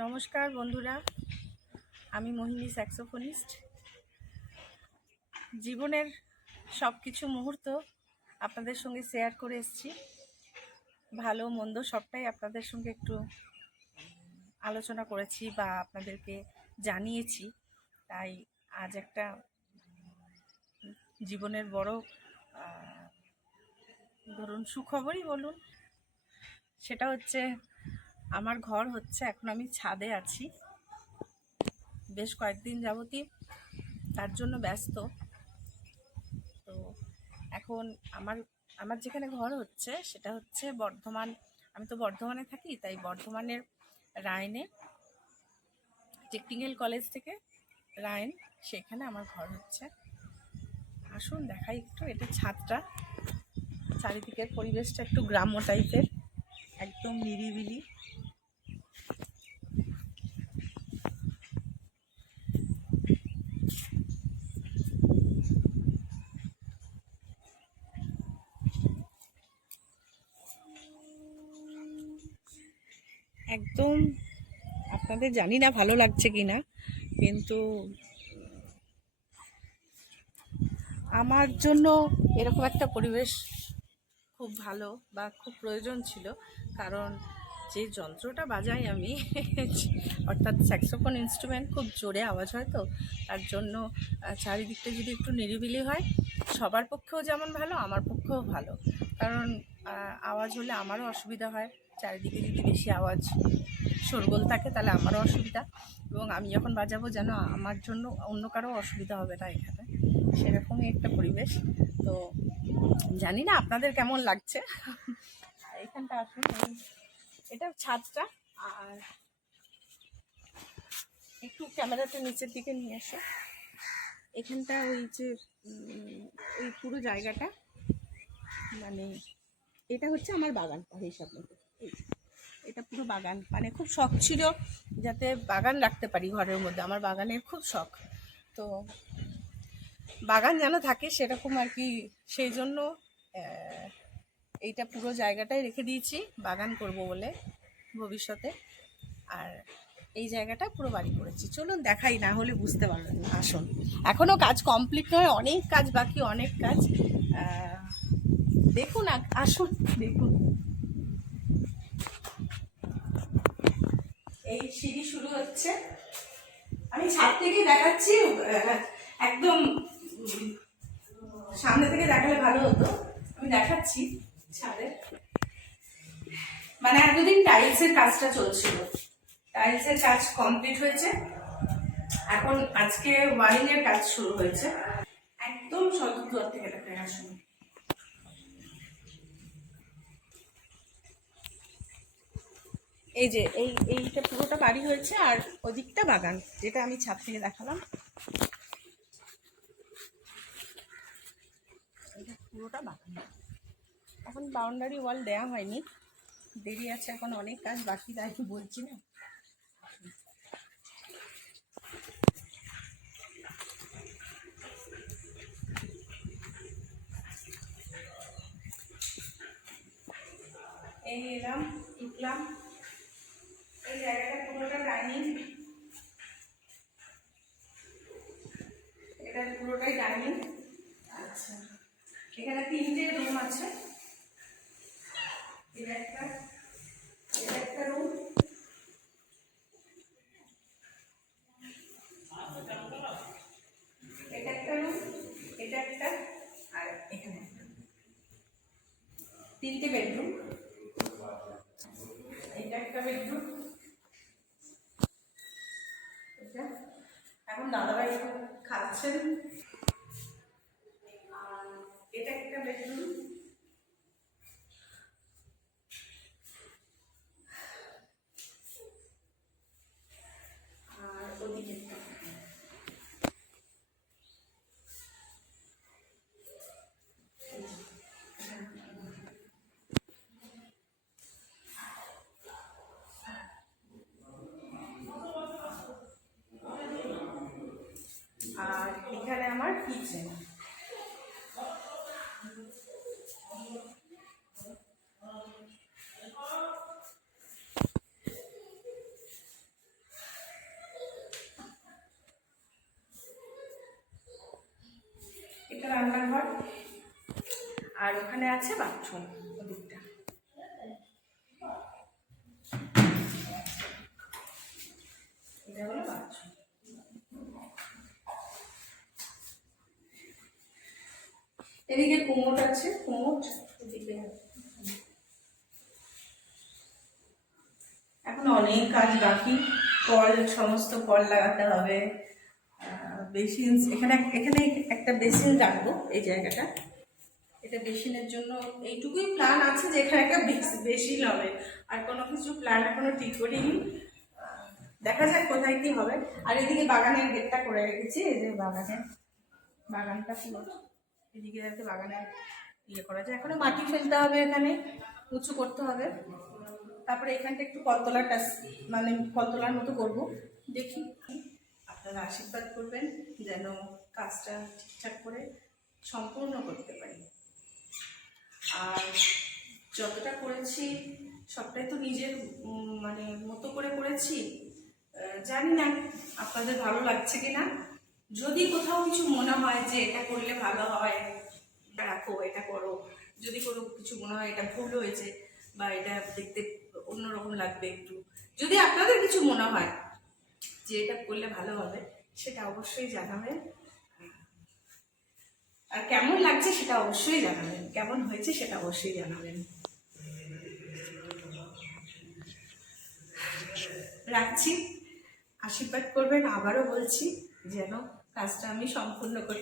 নমস্কার বন্ধুরা, আমি মোহিনী স্যাক্সোফোনিস্ট। জীবনের সব কিছু মুহূর্ত আপনাদের সঙ্গে শেয়ার করে এসেছি। ভালো মন্দ সবটাই আপনাদের সঙ্গে একটু আলোচনা করেছি বা আপনাদেরকে জানিয়েছি। তাই আজ একটা জীবনের বড় ধরুন সুখবরই বলুন, সেটা হচ্ছে আমার ঘর হচ্ছে। এখন আমি ছাদে আছি, বেশ কয়েকদিন যাবতই তার জন্য ব্যস্ত। তো এখন আমার যেখানে ঘর হচ্ছে সেটা হচ্ছে বর্ধমান। আমি তো বর্ধমানে থাকি, তাই বর্ধমানের রায়নে টেকনিক্যাল কলেজ থেকে রায়ন, সেখানে আমার ঘর হচ্ছে। আসুন দেখাই একটু, এটা ছাদটা, চারিদিকের পরিবেশটা একটু গ্রাম্য টাইপের, একদম নিরিবিলি। একদম আপনাদের জানি না ভালো লাগছে কিনা, কিন্তু আমার জন্য এরকম একটা পরিবেশ খুব ভালো বা খুব প্রয়োজন ছিল। কারণ যে যন্ত্রটা বাজাই আমি অর্থাৎ স্যাক্সোফোন ইনস্ট্রুমেন্ট, খুব জোরে আওয়াজ হয়, তো তার জন্য চারিদিকটা যদি একটু নিরিবিলি হয়, সবার পক্ষেও যেমন ভালো, আমার পক্ষেও ভালো। কারণ আওয়াজ হলে আমারও অসুবিধা হয়, চারিদিকে যদি বেশি আওয়াজ শোরগোল থাকে তাহলে আমারও অসুবিধা, এবং আমি যখন বাজাবো যেন আমার জন্য অন্য কারো অসুবিধা হবে না এখানে, সেরকমই একটা পরিবেশ। তো জানি না আপনাদের কেমন লাগছে। এখানটা আসুন, এটা ছাদটা, আর একটু ক্যামেরাটা নিচের দিকে নিয়ে এসো। এখানটা ওই যে ওই পুরো জায়গাটা, মানে এটা হচ্ছে আমার বাগান হিসাব মতো। এটা পুরো বাগান, মানে খুব শখ ছিল যাতে বাগান রাখতে পারি ঘরের মধ্যে। আমার বাগানের খুব শখ, তো বাগান যেন থাকে সেরকম আর কি। সেই জন্য এইটা পুরো জায়গাটাই রেখে দিয়েছি বাগান করব বলে ভবিষ্যতে। আর এই জায়গাটা পুরো বাড়ি করেছি। চলুন দেখাই, না হলে বুঝতে পারবেন না। আসুন, এখনও কাজ কমপ্লিট নয়, অনেক কাজ বাকি, অনেক কাজ। দেখুন, আসুন দেখুন। এই সিঁড়ি শুরু হচ্ছে, আমি ছাদ থেকে দেখাচ্ছি। একদম সামনে থেকে দেখালে ভালো হতো, আমি দেখাচ্ছি ছাদে। মানে এতদিন টাইলসের কাজটা চলছিল, টাইলসের কাজ কমপ্লিট হয়েছে, এখন আজকে ওয়ারিং এর কাজ শুরু হয়েছে। একদম স্বল্প দূর থেকে দেখায়। আসুন, এই যে এইটা পুরোটা বাড়ি হয়েছে, আর ওদিকটা বাগান, যেটা আমি ছাদ থেকে দেখালাম। এটা পুরোটা বাগান। এখন বাউন্ডারি ওয়াল দেওয়া হয়নি, দেরি আছে, এখন অনেক কাজ বাকি, তাই বলছি না। এই এলাম, ঢুকলাম, এই জায়গাটা পুরোটা ডাইনিং, এটা পুরোটাই ডাইনিং। আচ্ছা, এখানে 3টে রুম আছে। এটা একটা রুম, এটা একটা রুম, এটা একটা, আর এখানে একটা। 3টে বেডরুম। এটা একটা বেডরুম, এটা এখন দাদাভাই খাচ্ছেন। আর এটা একটা বেডরুম, আর ওদিকে একটা। আর এখানে আমার রান্নাঘর, আর ওখানে আছে বাথরুম ওদিকটা। এটা হলো বাথরুম। এদিকে কোমোড আছে, কোমোড এদিকে। এখন অনেক কাজ বাকি, কল, সমস্ত কল লাগাতে হবে, বেসিন, এখানে এখানে একটা বেসিন রাখবো এই জায়গাটা, এটা বেসিনের জন্য এইটুকুই প্ল্যান আছে যে এখানে একটা বেসিন হবে, আর কোনো কিছু প্ল্যান এখনো ঠিক করিনি, দেখা যাক কোথায় কি হবে। আর এদিকে বাগানের গেটটা করে রেখেছি, এই যে বাগানটা পুরো এদিকে যাতে বাগানে ইয়ে করা যায়। এখনো মাটি ফেলতে হবে, এখানে উঁচু করতে হবে, তারপরে এখানটা একটু কলতলাটা মানে কলতলার মতো করব, দেখি। আপনারা আশীর্বাদ করবেন যেন কাজটা ঠিকঠাক করে সম্পূর্ণ করতে পারি। আর যতটা করেছি সবটাই তো নিজের মানে মতো করে করেছি, জানি না আপনাদের ভালো লাগছে কিনা। যদি কোথাও কিছু মনে হয় যে এটা করলে ভালো হয়, রাখো, এটা করো, যদি কোনো কিছু মনে হয় এটা ভুল হয়েছে বা এটা দেখতে অন্যরকম লাগবে একটু, যদি আপনাদের কিছু মনে হয় যে এটা করলে ভালো হবে, সেটা অবশ্যই জানাবেন। আর কেমন লাগছে সেটা অবশ্যই জানাবেন, কেমন হয়েছে সেটা অবশ্যই জানাবেন। রাখছি, আশীর্বাদ করবেন, আবারও বলছি যেন কাজটা আমি সম্পূর্ণ করি।